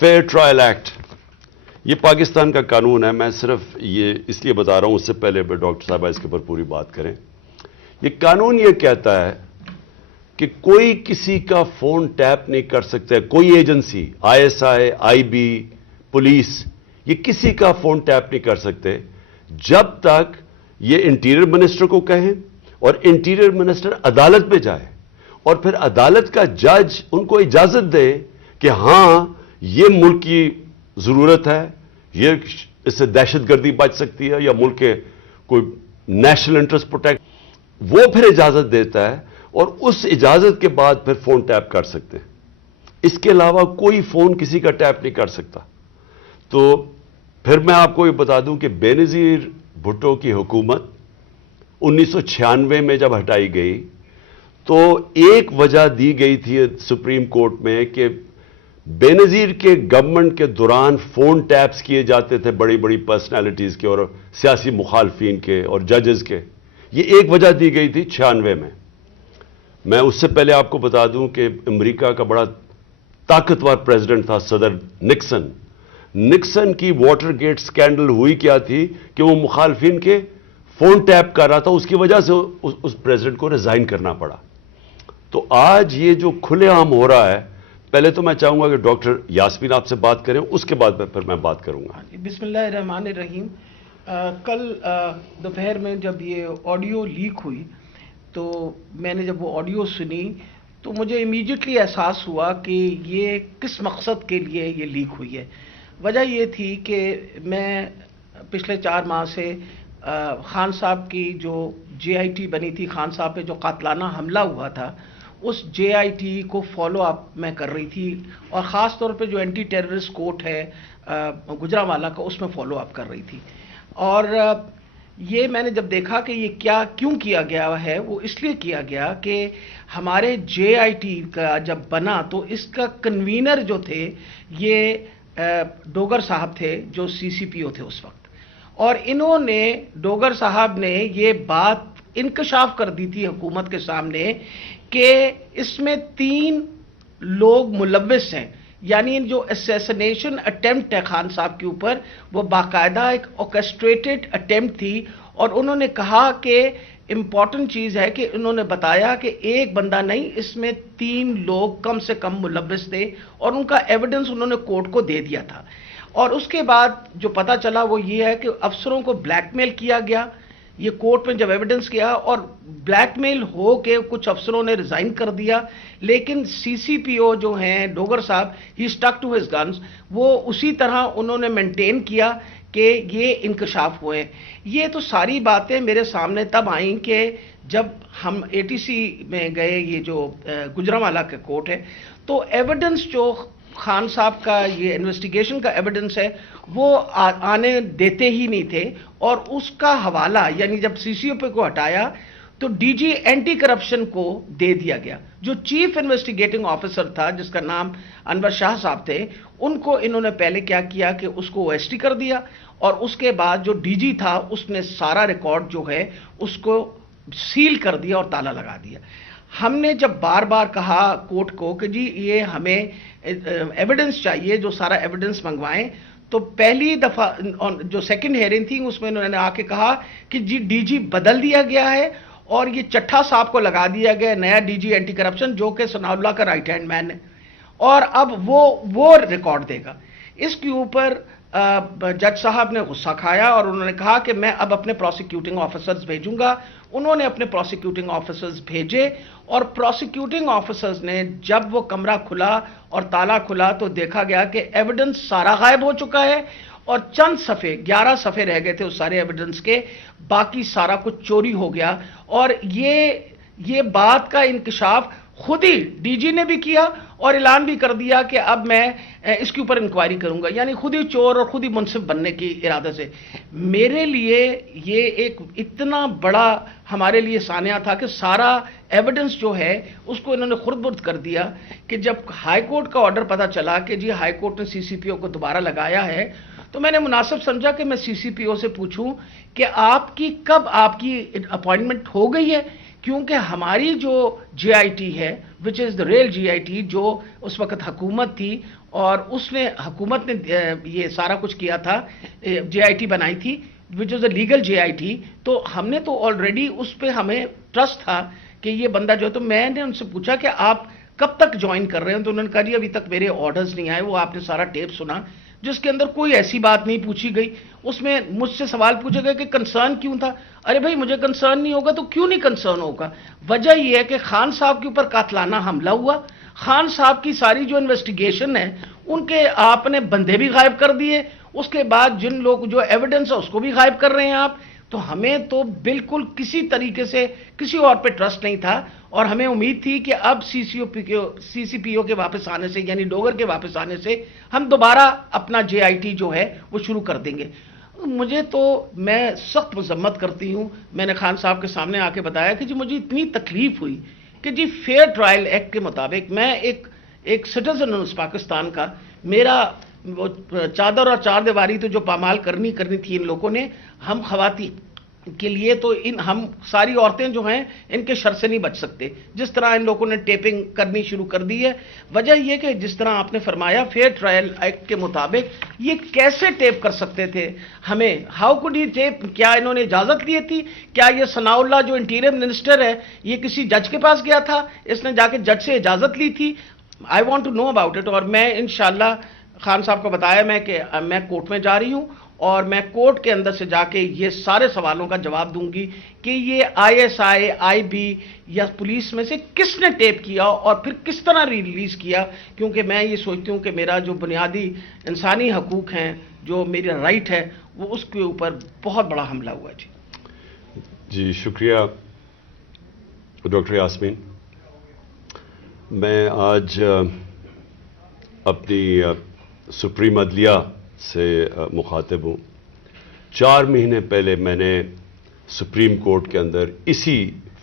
Fair trial act یہ پاکستان کا قانون ہے. میں صرف یہ اس لیے بتا رہا ہوں، اس سے پہلے ڈاکٹر صاحبہ اس کے اوپر پوری بات کریں. یہ قانون یہ کہتا ہے کہ کوئی کسی کا فون ٹیپ نہیں کر سکتا. کوئی ایجنسی، ISI، IB، پولیس، یہ کسی کا فون ٹیپ نہیں کر سکتے جب تک یہ انٹیریئر منسٹر کو کہیں اور انٹیریئر منسٹر عدالت میں جائے اور پھر عدالت کا جج ان کو اجازت دے کہ ہاں یہ ملک کی ضرورت ہے، یہ اس سے دہشت گردی بچ سکتی ہے یا ملک کے کوئی نیشنل انٹرسٹ پروٹیکٹ، وہ پھر اجازت دیتا ہے اور اس اجازت کے بعد پھر فون ٹیپ کر سکتے ہیں. اس کے علاوہ کوئی فون کسی کا ٹیپ نہیں کر سکتا. تو پھر میں آپ کو یہ بتا دوں کہ بے نظیر بھٹو کی حکومت 1996 میں جب ہٹائی گئی تو ایک وجہ دی گئی تھی سپریم کورٹ میں کہ بے نظیر کے گورنمنٹ کے دوران فون ٹیپس کیے جاتے تھے بڑی بڑی پرسنالٹیز کے اور سیاسی مخالفین کے اور ججز کے. یہ ایک وجہ دی گئی تھی 96 میں. میں اس سے پہلے آپ کو بتا دوں کہ امریکہ کا بڑا طاقتور پریزیڈنٹ تھا صدر نکسن. نکسن کی واٹر گیٹ سکینڈل ہوئی کیا تھی کہ وہ مخالفین کے فون ٹیپ کر رہا تھا، اس کی وجہ سے اس پریزیڈنٹ کو ریزائن کرنا پڑا. تو آج یہ جو کھلے عام ہو رہا ہے، پہلے تو میں چاہوں گا کہ ڈاکٹر یاسمین آپ سے بات کریں، اس کے بعد پھر میں بات کروں گا. بسم اللہ الرحمن الرحیم. کل دوپہر میں جب یہ آڈیو لیک ہوئی تو میں نے جب وہ آڈیو سنی تو مجھے امیڈیٹلی احساس ہوا کہ یہ کس مقصد کے لیے یہ لیک ہوئی ہے. وجہ یہ تھی کہ میں پچھلے 4 ماہ سے خان صاحب کی جو JIT بنی تھی، خان صاحب پہ جو قاتلانہ حملہ ہوا تھا، اس JIT کو فالو اپ میں کر رہی تھی اور خاص طور پہ جو اینٹی ٹیررسٹ کورٹ ہے گجرانوالہ کا، اس میں فالو اپ کر رہی تھی. اور یہ میں نے جب دیکھا کہ یہ کیوں کیا گیا ہے، وہ اس لیے کیا گیا کہ ہمارے JIT کا جب بنا تو اس کا کنوینر جو تھے یہ ڈوگر صاحب تھے جو CCPO تھے اس وقت. اور انہوں نے ڈوگر صاحب نے یہ بات انکشاف کر دی تھی حکومت کے سامنے کہ اس میں 3 لوگ ملوث ہیں. یعنی جو اسیسنیشن اٹیمپٹ ہے خان صاحب کے اوپر، وہ باقاعدہ ایک آرکیسٹریٹڈ اٹیمپٹ تھی. اور انہوں نے کہا کہ امپورٹنٹ چیز ہے کہ انہوں نے بتایا کہ ایک بندہ نہیں، اس میں 3 لوگ کم سے کم ملوث تھے اور ان کا ایویڈنس انہوں نے کورٹ کو دے دیا تھا. اور اس کے بعد جو پتہ چلا وہ یہ ہے کہ افسروں کو بلیک میل کیا گیا. یہ کورٹ میں جب ایویڈنس کیا اور بلیک میل ہو کے کچھ افسروں نے ریزائن کر دیا، لیکن CCPO جو ہیں ڈوگر صاحب، ہی اسٹک ٹو ہز گنز، وہ اسی طرح انہوں نے مینٹین کیا کہ یہ انکشاف ہوئے. یہ تو ساری باتیں میرے سامنے تب آئیں کہ جب ہم ATC میں گئے، یہ جو گجرانوالہ کا کورٹ ہے، تو ایویڈنس جو خان صاحب کا یہ انویسٹیگیشن کا ایویڈنس ہے وہ آنے دیتے ہی نہیں تھے. اور اس کا حوالہ یعنی جب CCPO کو ہٹایا تو DG اینٹی کرپشن کو دے دیا گیا. جو چیف انویسٹیگیٹنگ آفیسر تھا جس کا نام انور شاہ صاحب تھے، ان کو انہوں نے پہلے کیا کیا کہ اس کو OST کر دیا اور اس کے بعد جو DG تھا اس نے سارا ریکارڈ جو ہے اس کو سیل کر دیا اور تالا لگا دیا. ہم نے جب بار بار کہا کورٹ کو کہ جی یہ ہمیں ایویڈنس چاہیے، جو سارا ایویڈنس منگوائیں، تو پہلی دفعہ جو سیکنڈ ہیئرنگ تھی اس میں انہوں نے آ کے کہا کہ جی DG بدل دیا گیا ہے اور یہ چٹھا صاحب کو لگا دیا گیا نیا DG اینٹی کرپشن جو کہ ثناء اللہ کا رائٹ ہینڈ مین ہے اور اب وہ ریکارڈ دے گا. اس کے اوپر جج صاحب نے غصہ کھایا اور انہوں نے کہا کہ میں اب اپنے پروسیکیوٹنگ آفیسرز بھیجوں گا. انہوں نے اپنے پروسیکیوٹنگ آفیسرز بھیجے اور پروسیکیوٹنگ آفیسرز نے جب وہ کمرہ کھلا اور تالا کھلا تو دیکھا گیا کہ ایویڈنس سارا غائب ہو چکا ہے اور چند صفحے 11 صفحے رہ گئے تھے اس سارے ایویڈنس کے، باقی سارا کچھ چوری ہو گیا. اور یہ بات کا انکشاف خود ہی DG نے بھی کیا اور اعلان بھی کر دیا کہ اب میں اس کے اوپر انکوائری کروں گا. یعنی خود ہی چور اور خود ہی منصف بننے کی ارادے سے. میرے لیے یہ ایک اتنا بڑا ہمارے لیے سانحہ تھا کہ سارا ایویڈنس جو ہے اس کو انہوں نے خرد برد کر دیا کہ جب ہائی کورٹ کا آرڈر پتہ چلا کہ جی ہائی کورٹ نے CCPO کو دوبارہ لگایا ہے تو میں نے مناسب سمجھا کہ میں CCPO سے پوچھوں کہ کب آپ کی اپوائنٹمنٹ ہو گئی ہے، کیونکہ ہماری جو JIT ہے which is the real GIT, جو اس وقت حکومت تھی اور اس نے حکومت نے یہ سارا کچھ کیا تھا, GIT بنائی تھی which is a legal GIT. تو ہم نے تو آلریڈی اس پہ ہمیں ٹرسٹ تھا کہ یہ بندہ جو ہے, تو میں نے ان سے پوچھا کہ آپ کب تک جوائن کر رہے ہیں, تو انہوں نے کہا جی ابھی تک میرے آرڈرز نہیں آئے. وہ آپ نے سارا ٹیپ سنا جس کے اندر کوئی ایسی بات نہیں پوچھی گئی. اس میں مجھ سے سوال پوچھے گئے کہ کنسرن کیوں تھا. ارے بھائی مجھے کنسرن نہیں ہوگا تو کیوں نہیں کنسرن ہوگا؟ وجہ یہ ہے کہ خان صاحب کے اوپر قاتلانہ حملہ ہوا, خان صاحب کی ساری جو انویسٹیگیشن ہے ان کے آپ نے بندے بھی غائب کر دیے, اس کے بعد جن لوگ جو ایویڈنس ہے اس کو بھی غائب کر رہے ہیں آپ. تو ہمیں تو بالکل کسی طریقے سے کسی اور پہ ٹرسٹ نہیں تھا, اور ہمیں امید تھی کہ اب سی سی پی او کے واپس آنے سے, یعنی ڈوگر کے واپس آنے سے ہم دوبارہ اپنا GIT جو ہے وہ شروع کر دیں گے. مجھے تو, میں سخت مذمت کرتی ہوں. میں نے خان صاحب کے سامنے آ کے بتایا کہ جی مجھے اتنی تکلیف ہوئی کہ جی فیئر ٹرائل ایکٹ کے مطابق میں ایک سٹیزن ہوں اس پاکستان کا, میرا وہ چادر اور چار دیواری تو جو پامال کرنی تھی ان لوگوں نے ہم خواتین کے لیے, تو ہم ساری عورتیں جو ہیں ان کے شر سے نہیں بچ سکتے. جس طرح ان لوگوں نے ٹیپنگ کرنی شروع کر دی ہے, وجہ یہ کہ جس طرح آپ نے فرمایا فیئر ٹرائل ایکٹ کے مطابق یہ کیسے ٹیپ کر سکتے تھے ہمیں, ہاؤ کوڈ یہ ٹیپ, کیا انہوں نے اجازت لی تھی؟ کیا یہ ثناء اللہ جو انٹیریئر منسٹر ہے یہ کسی جج کے پاس گیا تھا, اس نے جا کے جج سے اجازت لی تھی؟ I want to know about it. اور میں انشاءاللہ خان صاحب کو بتایا میں کہ میں کورٹ میں جا رہی ہوں اور میں کورٹ کے اندر سے جا کے یہ سارے سوالوں کا جواب دوں گی کہ یہ ISI, IB یا پولیس میں سے کس نے ٹیپ کیا اور پھر کس طرح ریلیز کیا. کیونکہ میں یہ سوچتی ہوں کہ میرا جو بنیادی انسانی حقوق ہیں, جو میرا رائٹ ہے, وہ اس کے اوپر بہت بڑا حملہ ہوا ہے. جی شکریہ ڈاکٹر یاسمین. میں آج اپنی سپریم عدلیہ سے مخاطب ہوں. 4 مہینے پہلے میں نے سپریم کورٹ کے اندر اسی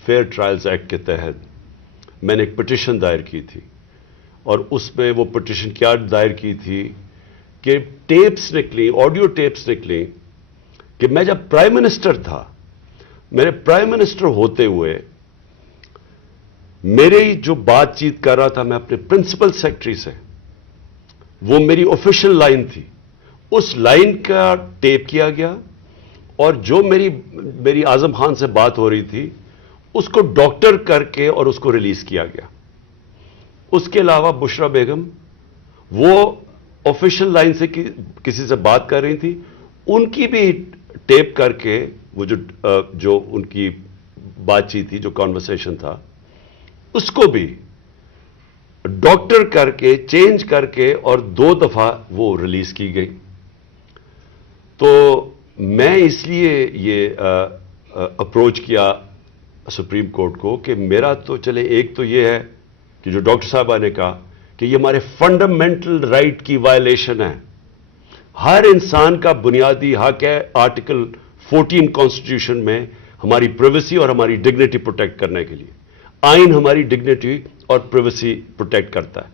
فیئر ٹرائلز ایکٹ کے تحت میں نے ایک پٹیشن دائر کی تھی, اور اس میں وہ پٹیشن کیا دائر کی تھی کہ ٹیپس نکلی, آڈیو ٹیپس نکلی کہ میں جب پرائم منسٹر تھا, میرے پرائم منسٹر ہوتے ہوئے میری جو بات چیت کر رہا تھا میں اپنے پرنسپل سیکرٹری سے, وہ میری آفیشیل لائن تھی, اس لائن کا ٹیپ کیا گیا, اور جو میری اعظم خان سے بات ہو رہی تھی اس کو ڈاکٹر کر کے اور اس کو ریلیز کیا گیا. اس کے علاوہ بشرا بیگم وہ آفیشیل لائن سے کسی سے بات کر رہی تھی, ان کی بھی ٹیپ کر کے وہ جو ان کی بات چیت تھی, جو کانورسیشن تھا, اس کو بھی ڈاکٹر کر کے چینج کر کے اور 2 دفعہ وہ ریلیز کی گئی. تو میں اس لیے یہ اپروچ کیا سپریم کورٹ کو کہ میرا تو چلے, ایک تو یہ ہے کہ جو ڈاکٹر صاحبہ نے کہا کہ یہ ہمارے فنڈامنٹل رائٹ کی وائلیشن ہے. ہر انسان کا بنیادی حق ہے آرٹیکل 14 کانسٹیٹیوشن میں ہماری پرائیویسی اور ہماری ڈگنیٹی پروٹیکٹ کرنے کے لیے. آئین ہماری ڈگنیٹی اور پرائیویسی پروٹیکٹ کرتا ہے.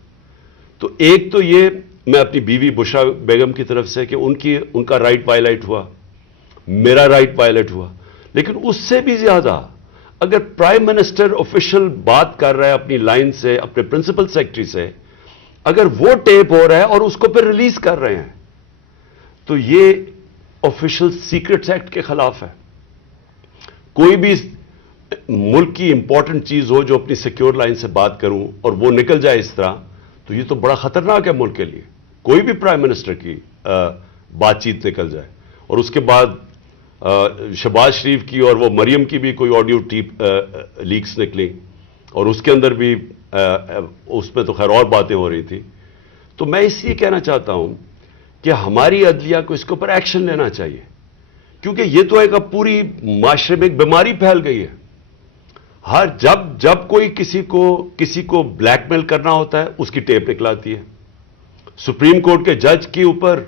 تو ایک تو یہ میں اپنی بیوی بشرا بیگم کی طرف سے کہ ان کا رائٹ وائلیٹ ہوا, میرا رائٹ وائلیٹ ہوا. لیکن اس سے بھی زیادہ اگر پرائم منسٹر آفیشیل بات کر رہا ہے اپنی لائن سے, اپنے پرنسپل سیکرٹری سے, اگر وہ ٹیپ ہو رہا ہے اور اس کو پھر ریلیز کر رہے ہیں, تو یہ آفیشیل سیکرٹس ایکٹ کے خلاف ہے. کوئی بھی ملک کی امپورٹنٹ چیز ہو جو اپنی سیکیور لائن سے بات کروں اور وہ نکل جائے اس طرح, تو یہ تو بڑا خطرناک ہے ملک کے لیے. کوئی بھی پرائم منسٹر کی بات چیت نکل جائے, اور اس کے بعد شہباز شریف کی اور وہ مریم کی بھی کوئی آڈیو ٹیپ لیکس نکلی, اور اس کے اندر بھی اس میں تو خیر اور باتیں ہو رہی تھی. تو میں اس لیے کہنا چاہتا ہوں کہ ہماری عدلیہ کو اس کے اوپر ایکشن لینا چاہیے, کیونکہ یہ تو ایک اب پوری معاشرے میں ایک بیماری پھیل گئی ہے. جب کوئی کسی کو بلیک میل کرنا ہوتا ہے اس کی ٹیپ نکلاتی ہے. سپریم کورٹ کے جج کے اوپر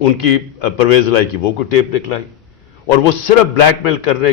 ان کی پرویز لائی کی وہ کوئی ٹیپ نکلائی, اور وہ صرف بلیک میل کرنے